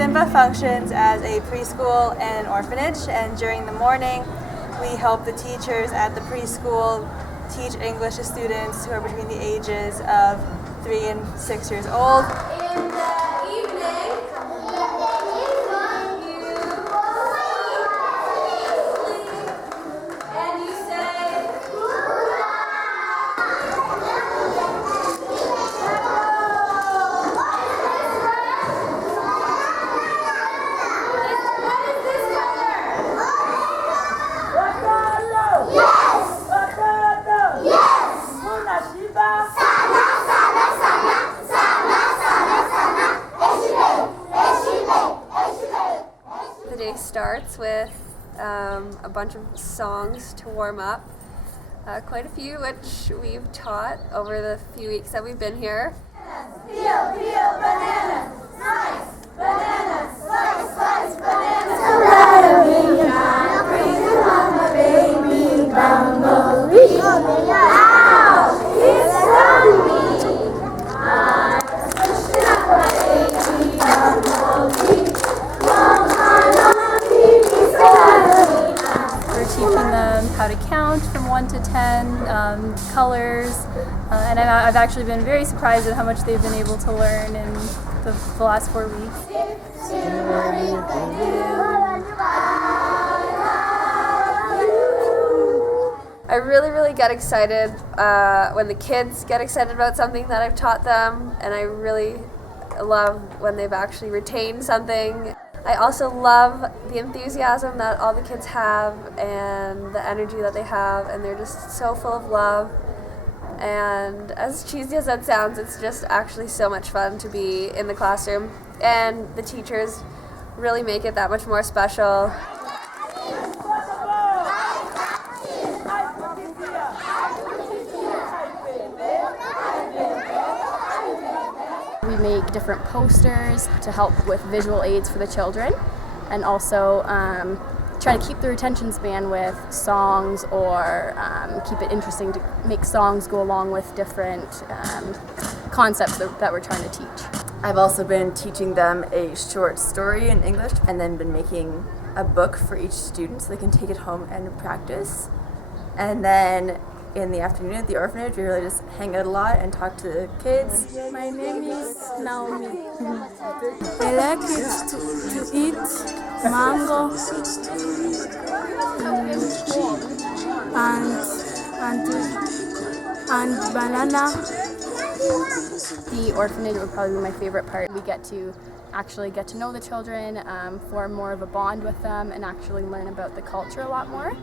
Simba functions as a preschool and an orphanage, and during the morning we help the teachers at the preschool teach English to students who are between the ages of 3 and 6 years old. In the evening, and you say, The day starts with a bunch of songs to warm up, quite a few which we've taught over the few weeks that we've been here. peel, peel, bananas, slice, bananas, slice, slice, bananas. Bring home a baby bumblebee. Ow, it's hungry. I'm pushing up a baby bumblebee. We're teaching them how to count from 1 to 10, colors, and I've actually been very surprised at how much they've been able to learn in the last 4 weeks. I really get excited when the kids get excited about something that I've taught them, and I really love when they've actually retained something. I also love the enthusiasm that all the kids have and the energy that they have, and they're just so full of love. And as cheesy as that sounds, it's just actually so much fun to be in the classroom, and the teachers really make it that much more special. We make different posters to help with visual aids for the children, and also try to keep their attention span with songs, or keep it interesting to make songs go along with different concepts that we're trying to teach. I've also been teaching them a short story in English, and then been making a book for each student so they can take it home and practice. And then in the afternoon at the orphanage, we really just hang out a lot and talk to the kids. My name is Naomi. I like it to eat mango and banana. The orphanage would probably be my favorite part. We get to actually get to know the children, form more of a bond with them, and actually learn about the culture a lot more.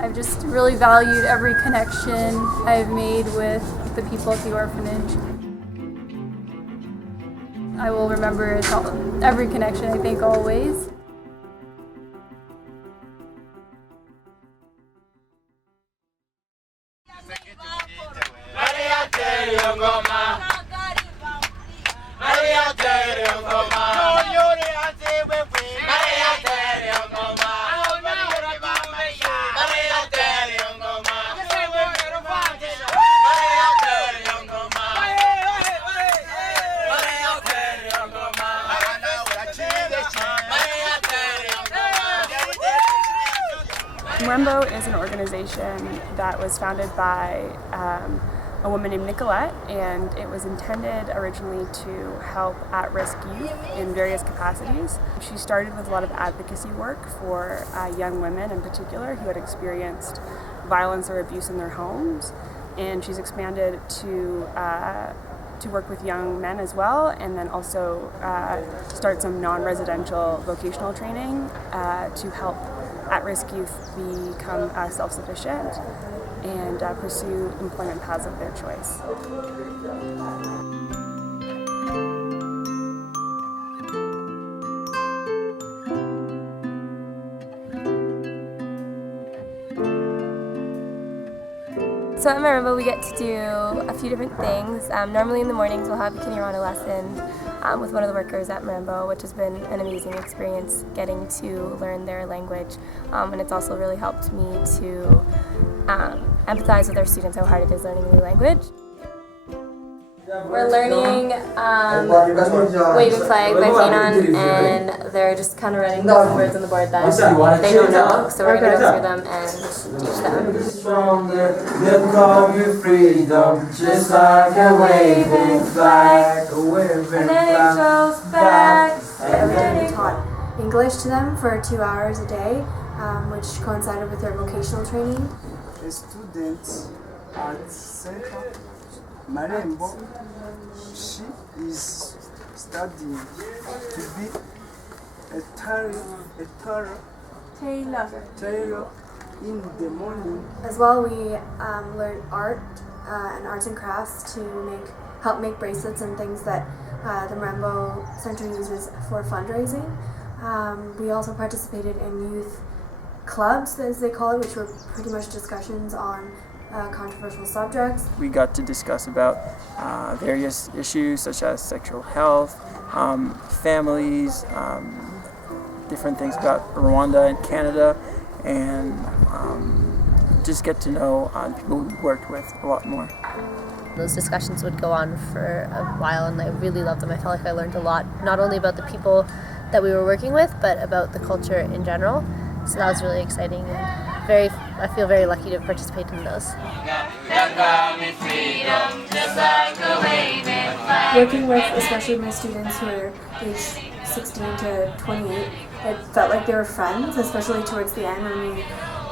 I've just really valued every connection I've made with the people at the orphanage. I will remember every connection, I think, always. Rainbow is an organization that was founded by a woman named Nicolette, and it was intended originally to help at-risk youth in various capacities. She started with a lot of advocacy work for young women in particular who had experienced violence or abuse in their homes, and she's expanded to work with young men as well, and then also start some non-residential vocational training to help at-risk youth become self-sufficient and pursue employment paths of their choice. So at Marimba we get to do a few different things. Normally in the mornings we'll have a Kinyarwanda lesson with one of the workers at Marimba, which has been an amazing experience getting to learn their language, and it's also really helped me to empathize with our students how hard it is learning a new language. We're learning Waving Flag by Finon, and they're just kind of writing the words on the board that they don't know, so we're going to go through them and teach them. Stronger, they'll call you freedom, just like a waving flag, a waving flag. And then it goes back. Every day we taught English to them for 2 hours a day, which coincided with their vocational training. A student at Center Marembo, she is studying to be a tailor in the morning. As well, we learned art and arts and crafts to help make bracelets and things that the Marembo Center uses for fundraising. We also participated in youth clubs, as they call it, which were pretty much discussions on controversial subjects. We got to discuss about various issues such as sexual health, families, different things about Rwanda and Canada, and just get to know people we worked with a lot more. Those discussions would go on for a while, and I really loved them. I felt like I learned a lot, not only about the people that we were working with, but about the culture in general. So that was really exciting, and I feel very lucky to participate in those. Working with especially my students who are aged 16 to 28, it felt like they were friends, especially towards the end when we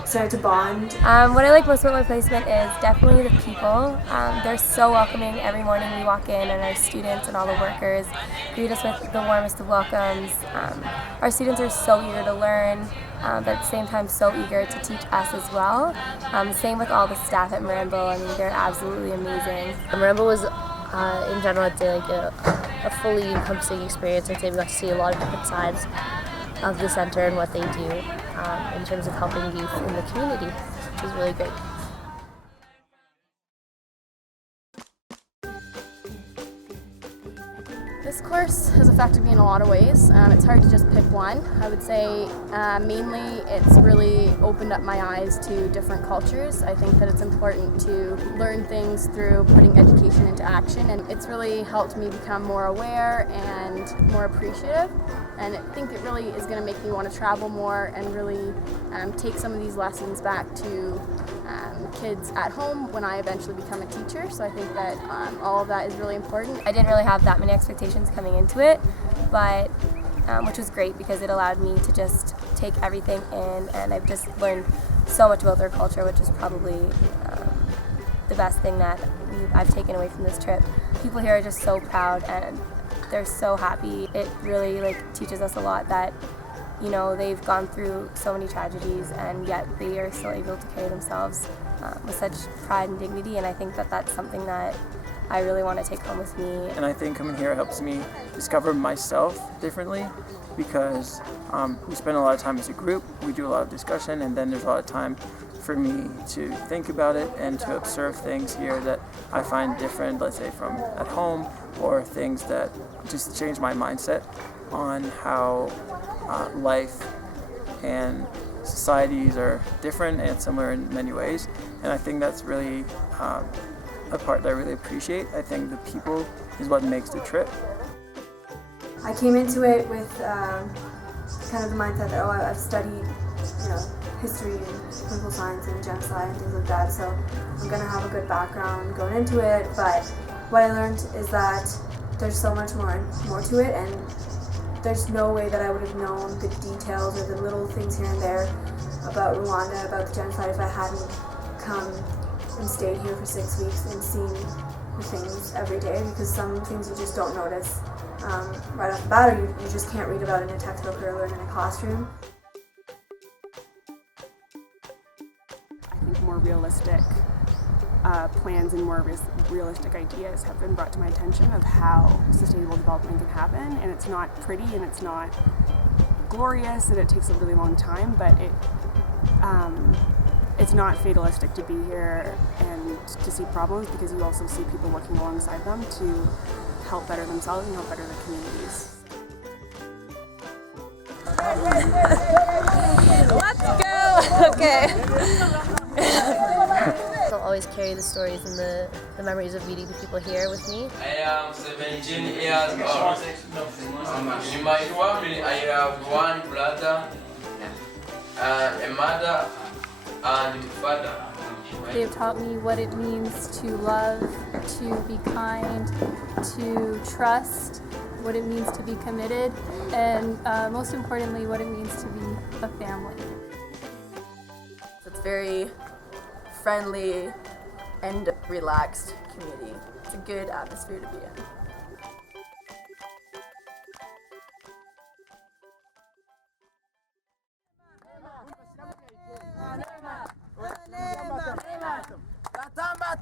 started to bond. What I like most about my placement is definitely the people. They're so welcoming. Every morning we walk in and our students and all the workers greet us with the warmest of welcomes. Our students are so eager to learn, but at the same time so eager to teach us as well. Same with all the staff at Marembo. I mean, they're absolutely amazing. Marembo was, in general, I'd say like a fully encompassing experience. I'd say we got to see a lot of different sides of the center and what they do in terms of helping youth in the community, which is really great. This course has affected me in a lot of ways. It's hard to just pick one. I would say mainly it's really opened up my eyes to different cultures. I think that it's important to learn things through putting education into action, and it's really helped me become more aware and more appreciative. And I think it really is going to make me want to travel more and really take some of these lessons back to kids at home when I eventually become a teacher. So I think that all of that is really important. I didn't really have that many expectations coming into it, but which was great because it allowed me to just take everything in, and I've just learned so much about their culture, which is probably the best thing that I've taken away from this trip. People here are just so proud and they're so happy. It really teaches us a lot that, you know, they've gone through so many tragedies and yet they are still able to carry themselves with such pride and dignity, and I think that that's something that I really want to take home with me. And I think coming here helps me discover myself differently because we spend a lot of time as a group, we do a lot of discussion, and then there's a lot of time for me to think about it and to observe things here that I find different, let's say from at home, or things that just change my mindset on how life and societies are different and similar in many ways. And I think that's really a part that I really appreciate. I think the people is what makes the trip. I came into it with kind of the mindset that, I've studied, history and political science and genocide and things like that, so I'm going to have a good background going into it. But what I learned is that there's so much more to it, and there's no way that I would have known the details or the little things here and there about Rwanda, about the genocide, if I hadn't come and stayed here for 6 weeks and seen the things every day, because some things you just don't notice right off the bat, or you just can't read about in a textbook or learn in a classroom. I think more realistic plans and more realistic ideas have been brought to my attention of how sustainable development can happen, and it's not pretty and it's not glorious and it takes a really long time, but it's not fatalistic to be here and to see problems, because you also see people working alongside them to help better themselves and help better their communities. Let's go! Okay. always carry the stories and the memories of meeting the people here with me. I am 17 years old. In my family, I have one brother, a mother, and father. They have taught me what it means to love, to be kind, to trust, what it means to be committed, and most importantly, what it means to be a family. It's very friendly and relaxed community. It's a good atmosphere to be in. Tamba,